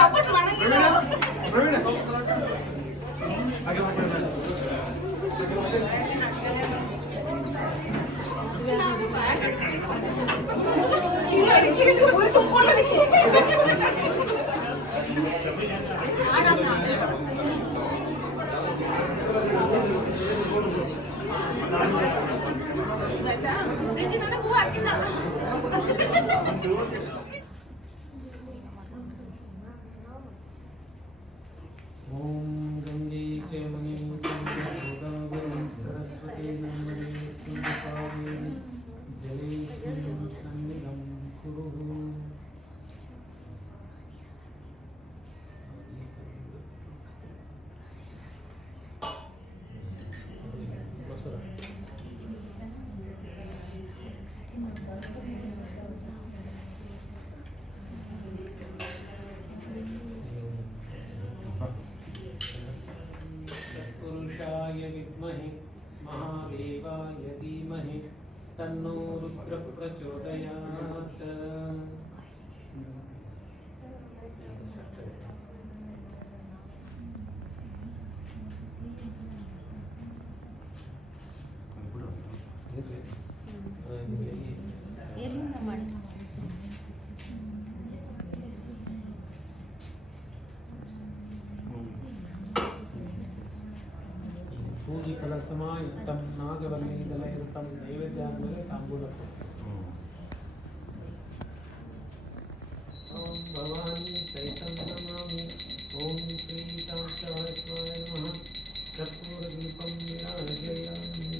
ವಾಪಸ್ ಮಾಡಂಗಿಲ್ಲ. ಓಂ ಗಂಗೆ ಚ ಮಣಿ ಗೋದಾವರಿ ಸರಸ್ವತಿ ನರ್ಮದೆ ಸಿಂಧು ಜಲೇಸ್ಮಿನ್ ಸನ್ನಿಧಂ ಕುರು. पुरुषाय विद्महे महादेवाय धीमहि तन्नो रुद्र प्रचोदयात्. पूजिफलसमायुक्तं नागवल्लीदलयुतं नैवेद्यान्वये ताम्बूलम्. ॐ भवानी चैतन्य नमामि. ॐ श्री शांताय नमः. कर्पूरदीपं निराजयामि.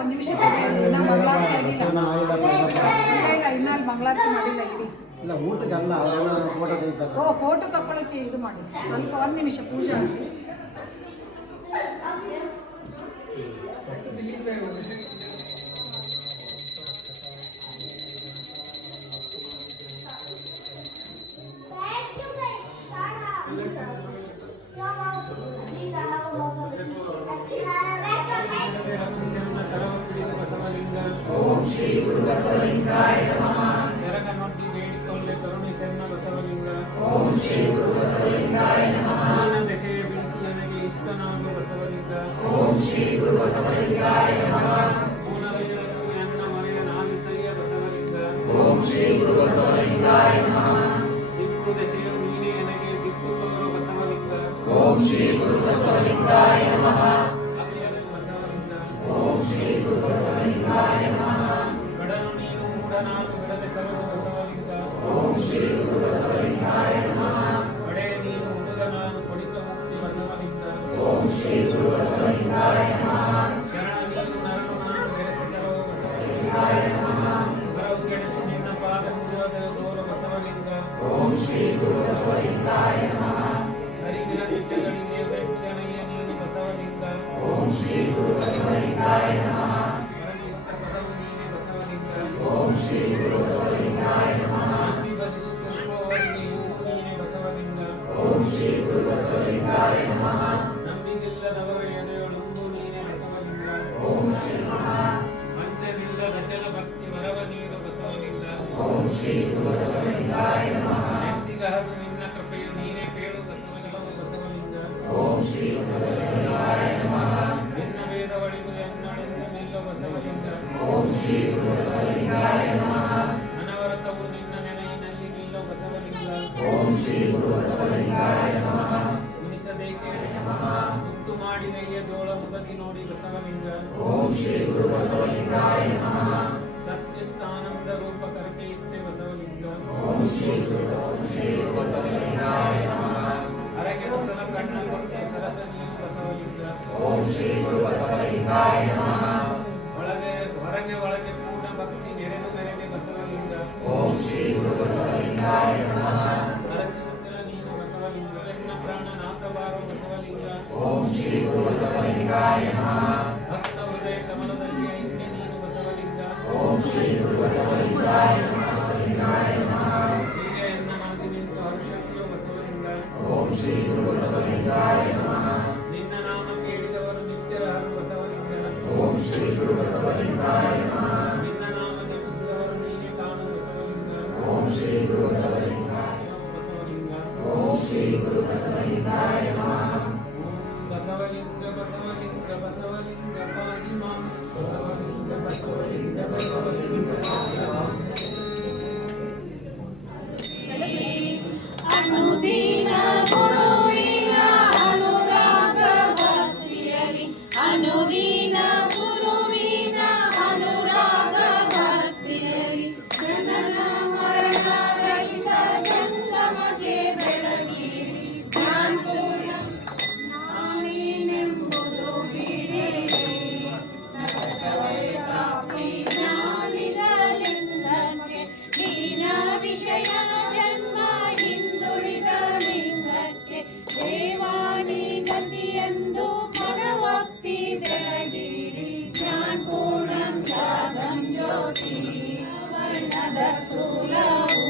ಒಂದು ನಿಮಿಷ ಇನ್ಮೇಲೆ ಮಂಗಳಾರತಿ ಮಾಡಿಲ್ಲ ಇರಿ. ಇಲ್ಲ ಊಟಕ್ಕಲ್ಲ ಅವರೆಲ್ಲ ಫೋಟೋ ತೆಗಿತಾರೆ. ಓ ಫೋಟೋ ತಗೊಳಕ್ಕೆ ಇದು ಮಾಡಿ ಸ್ವಲ್ಪ ಒಂದು ನಿಮಿಷ ಪೂಜೆ ಆಗಲಿ. ಓಂ ಶ್ರೀ ಗುರು ಬಸವಲಿಂಗಾಯ ನಮಃ. ಶರಣನೊಡ್ಡಿ ಬೇಡಿಕೊಳ್ಳೆ ಕರುಣಿಸೆನ್ನ ಬಸವಲಿಂಗ. ಓಂ ಶ್ರೀ ಗುರು ಬಸವಲಿಂಗಾಯ ನಮಃ. ದಶೆಯ ಬಿಡಿಸಿ ನನಗೆ ಇಷ್ಟನಾಗು ಬಸವಲಿಂಗ. ಓಂ ಶ್ರೀ ಗುರು ಬಸವಲಿಂಗಾಯ ನಮಃ. ನನ್ನ ಮನೆಯ ನಾವಿಸಯ್ಯ ಬಸವಲಿಂಗ. ಓಂ ಶ್ರೀ ಗುರು ಬಸವಲಿಂಗಾಯ ನಮಃ. ದಿಕ್ಕು ದಶೆಯು ನೀನೇ ನನಗೆ ದಿಕ್ಕು ತೋರು ಬಸವಲಿಂಗ. ಓಂ ಶ್ರೀ ಗುರು ಬಸವಲಿಂಗಾಯ ನಮಃ. ಬಸವಲಿಂಗ. ಓಂ ಶ್ರೀ ಗುರು ಬಸವಲಿಂಗಾಯ ನಮಃ. ಗಡನು ನೀನು ಮೂಢನಾನು ಬಿಡದೆ ಕರುಣು ಬಸವಲಿಂಗ. ಓಂ ಶ್ರೀ ಗುರು ಬಸವಲಿಂಗಾಯ ನಮಃ. ಒಡೆ ನೀನು ಹುಡುಗ ನಾನು ಕೊಡಿಸೋ ಮುಕ್ತಿ ಬಸವಲಿಂಗ. ಓಂ ಶ್ರೀ ಗುರು ಬಸವಲಿಂಗಾಯ ನಮಃ. ಶರಣ ನೀನು ನರನು ನಾನು ಬೆಳೆಸಿಸರೋ ಬಸವಲಿಂಗ. ಲಿಂಗಾಯ ನಮಃ. ಬರವು ಕೆಡಿಸಿ ನಿನ್ನ ಪಾದ ಮುಗಿಯೋದ ತೋರು ಬಸವಲಿಂಗ. ಓಂ ಶ್ರೀ ಗುರು ಬಸವಲಿಂಗಾಯ ನಮಃ. ಹರಿವಿನ ನಿತ್ಯಗಳಿಗೆ ವೆಚ್ಚನೆಯ ನೀನು ಬಸವಲಿಂಗ. ಓಂ ಶ್ರೀ ಗುರು ಬಸವಲಿಂಗಾಯ ನಮಃ. ಹರವಿ ಇಷ್ಟಪಡವು ನೀನೆ ಬಸವಲಿಂಗ. ಓಂ ಶ್ರೀ ಗುರು ಬಸವಲಿಂಗಾಯ ನಮಃ. ನಂಬಿ ಭಜಿಸುತ್ತಿರುವವರಿಗೆ ನೀನೆ ಬಸವಲಿಂಗ. ಓಂ ಶ್ರೀ ಗುರು ಬಸವಲಿಂಗಾಯ ನಮಃ. ನಂಬಿಗಿಲ್ಲದವರ ಎದೆಯೊಳಂಬು ನೀನೆ ಬಸವಲಿಂಗ. ಓಂ ಶ್ರೀ ಮಂಚವಿಲ್ಲದ ಜನ ಭಕ್ತಿ ವರವ ನೀನು ಬಸವಲಿಂಗ. ಓಂ ಶ್ರೀ ಗುರು ಬಸವಲಿಂಗಾಯ ನಮಃ. ವ್ಯಕ್ತಿಗಹದು ನಿನ್ನ ಕೃಪೆಯು ನೀನೇ ಕೇಳು ಬಸವಜಲವು ಬಸವಲಿಂಗ. ಓಂ ಶ್ರೀ ಗುರು ಬಸವಲಿಂಗಾಯ ನಮಃ. ನಿನ್ನ ವೇದವಳಿದು ಎನ್ನಳೆಂದು ನಿಲ್ಲೋ ಬಸವಲಿಂಗ. ಓಂ ಶ್ರೀ ಗುರು ಬಸವಲಿಂಗಾಯ ನಮಃ. ಅನವರತವು ನಿನ್ನ ನೆನೆಯಿನಲ್ಲಿ ನಿಲ್ಲೋ ಬಸವಲಿಂಗ. ಓಂ ಶ್ರೀ ಗುರು ಬಸವಲಿಂಗಾಯ ನಮಃ. ಉಣಿಸಬೇಕೆ ಮುತ್ತು ಮಾಡಿದೆಯ ಜೋಳ ಮುದತಿ ನೋಡಿ ಬಸವಲಿಂಗ. ಓಂ ಶ್ರೀ ಗುರು ಬಸವಲಿಂಗಾಯ ನಮಃ. ಸಚ್ಚಿತ್ತಾನಂದ ರೂಪ ಕರಕೆ ಇತ್ತೆ ಬಸವಲಿಂಗ. ಓಂ ಶ್ರೀ ಗುರು ಬಸವಲಿಂಗಾಯ ನಮಃ. ಅರಗೆ ಬಸವ ಕಣ್ಣ ಕೊಟ್ಟು ಸರಸ ನೀನು ಬಸವಲಿಂಗ. ಓಂ ಶ್ರೀ ಗುರು ಬಸವಲಿಂಗಾಯ ನಮಃ. ಹೊರಗೆ ಒಳಗೆ ಪೂರ್ಣ ಭಕ್ತಿ ನೆರೆದು ಮೆರೆದೆ ಬಸವಲಿಂಗ. ಓಂ ಶ್ರೀ ಗುರು ಬಸವಲಿಂಗಾಯ ನಮಃ. ನರಸಿಂಹರ ನೀನು ಬಸವಲಿಂಗ. ಎನ್ನ ಪ್ರಾಣನಾಥ ಬಾರೋ ಬಸವಲಿಂಗ. ಓಂ ಶ್ರೀ ಗುರು ಬಸವಲಿಂಗಾಯ ನಮಃ. ಭಕ್ತ ಹೃದಯ ಕಮಲದಲ್ಲಿ ಐಕ್ಯ ನೀನು ಬಸವಲಿಂಗ. ಓಂ ಶ್ರೀ ಗುರು ಬಸವಲಿಂಗಾಯ ನಮಃ. ಹೀಗೆ ಎನ್ನ ಮಾತಿ ನಿಂತು ಹರ್ಷಕ್ಕೂ ಬಸವಲಿಂಗ. ಓಂ ಶ್ರೀ ಗುರು ಬಸವಲಿಂಗಾಯ ನಮಃ. ನಿನ್ನ ನಾಮ ಕೇಳಿದವರು ನಿತ್ಯರಹರು ಬಸವಲಿಂಗ. ಓಂ ಶ್ರೀ ಗುರು ಬಸವಲಿಂಗಾಯ ನಮಃ. ನಿನ್ನ ನಾಮ ಜಪಿಸಿದವರು ನೀನೆ ಕಾಣು ಬಸವಲಿಂಗ. ಓಂ ಶ್ರೀ ಗುರು ಬಸವಲಿಂಗಾಯ ಬಸವಲಿಂಗ. ಓಂ ಶ್ರೀ ಗುರು ಬಸವಲಿಂಗಾಯ ನಮಃ. ಓಂ ಬಸವಲಿಂಗ ಬಸವಲಿಂಗ ಬಸವಲಿಂಗ ಪಾಹಿ ಮಾಂ. ಬಸವಲಿಂಗ ಬಸವಲಿಂಗ ಬಸವಲಿಂಗ ಪಾಹಿ ಮಾಂ. ಅನುದಿನ ಗುರುವಿನ ಅನುರಾಗ ಭಕ್ತಿಯಲಿ ಅನುದಿನ ಗುರುವಿನ ಅನುರಾಗ ಭಕ್ತಿಯಲಿ ಜನನ ಮರಣ ರಹಿತ ಜಂಗಮಗೆ ಬೆಳಗಿರಿ ಜ್ಞಾನಪೂರ್ಣ ನಾನೇನೆಂಬುದು ಬಿಡಿರಿ ನರಕವೇ ಪ್ರಾಪ್ತಿ ಜ್ಞಾನಿದ ಲಿಂಗಕ್ಕೆ ನೀನ ವಿಷಯ ಜನ್ಮ ಹಿಂದುಳಿದ ಲಿಂಗಕ್ಕೆ ದೇವಾನಿ ಗತಿಯೆಂದು ಪರವಕ್ತಿ ಬೆಳಗಿರಿ ಜ್ಞಾನಪೂರ್ಣಂ ಜಾಗಂ ಜ್ಯೋತಿ ವರ್ಣದ ಸ್ಥೂಲವು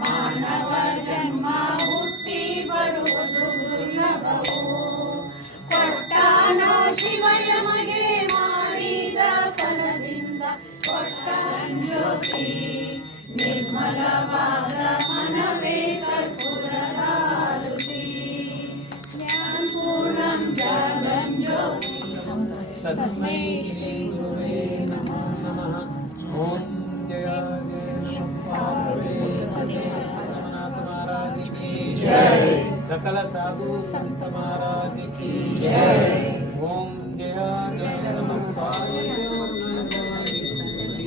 ಮಾನವ ಜನ್ಮ ಹುಟ್ಟಿ ಬರುವುದು ದುರ್ಲಭವು ಕೊಟ್ಟಾನ ಶಿವಯಮಗೆ ಮಾಡಿದ ಫಲದಿಂದ ಕೊಟ್ಟ ಜ್ಯೋತಿ ನಿರ್ಮಲವಾದ ಮನವೇ ಕರ್ಪೂರದಾರುತಿ ಜ್ಞಾನಪೂರ್ಣಂ ಜಾಗಂ ಜ್ಯೋತಿ ತಸ್ಮೈ ಶ್ರೀ ಗುರುವೇ ನಮಃ ನಮಃ. ಓಂ ಜಯ ಜಯ ನಮಃ ಪಾರ್ವತಿ ಜಗನ್ನಾಥ ಮಹಾರಾಜ್ ಕಿ ಜಯ. सकल साधु संत महाराज की जय। ओम जय जय नमः पार्वती श्री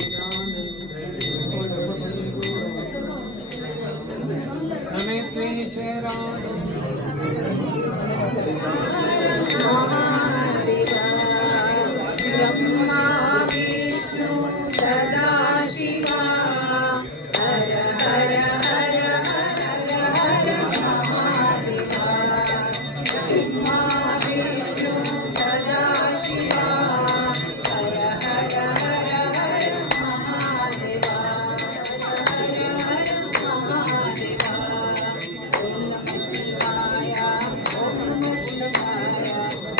नमे त्वे जय राम। ब्रह्मा विष्णु सदा शिवा हर हर हर हर हर महादेवा। ब्रह्मा विष्णु सदा शिवा हर हर हर हर महादेवा। हर हर महादेवा। ओम नमः शिवाय। ओम नमः शिवाय।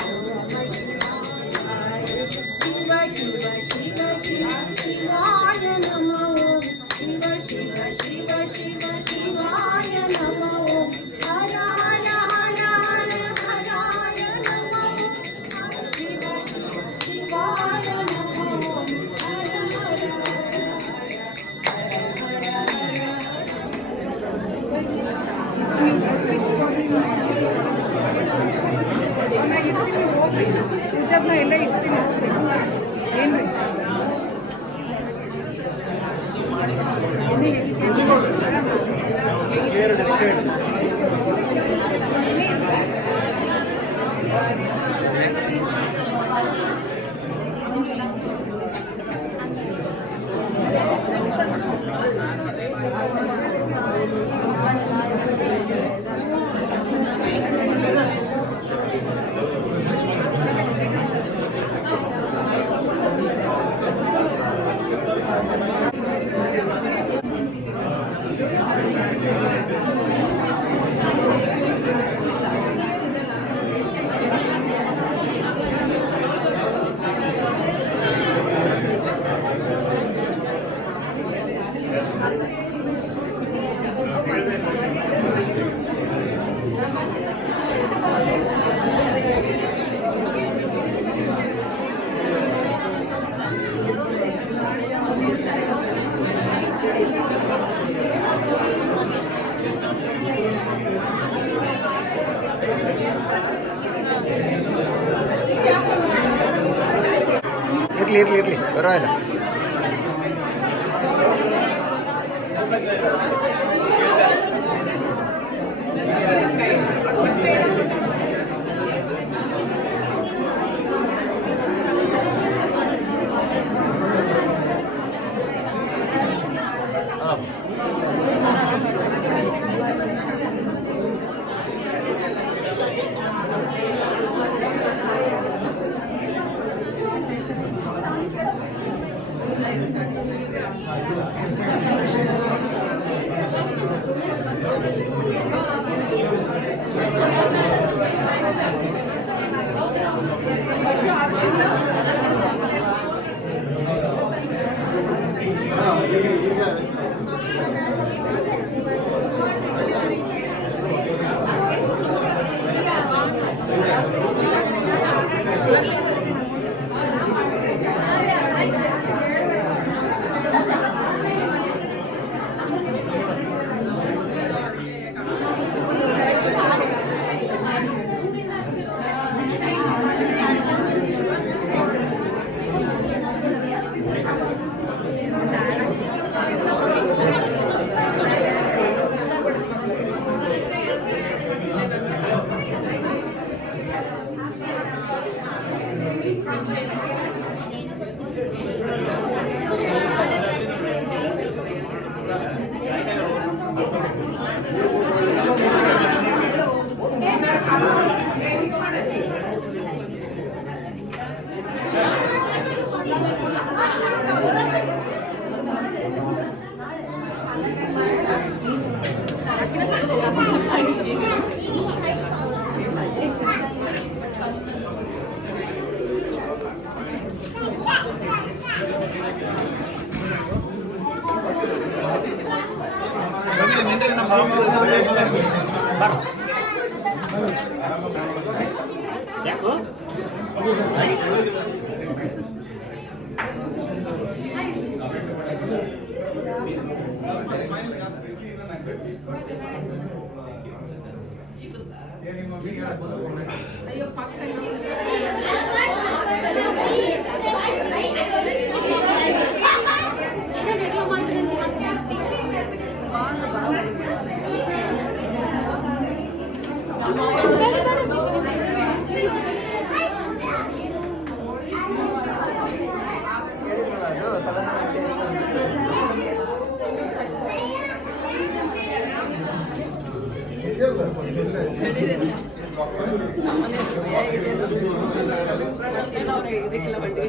ओम नमः शिवाय। शिव शिव शिव शिव शिवाय नमः। शिव शिव शिव शिव शिवाय नमः। हर हर हर हर हराय नमः। शिव शिव शिवाय नमः। हर हर ಪೂಜಾದ್ನ ಎಲ್ಲ ಇರ್ತೀನಿ ಏನ್ರಿ ಇರ್ಲಿ ಪರವಾಗಿಲ್ಲ. ಅಯ್ಯೋ ಪಕ್ಕ ಅದು ಸಡನ್ ನಮ್ಮನೆ ಇದಕ್ಕೆಲ್ಲ ಬಂಡಿ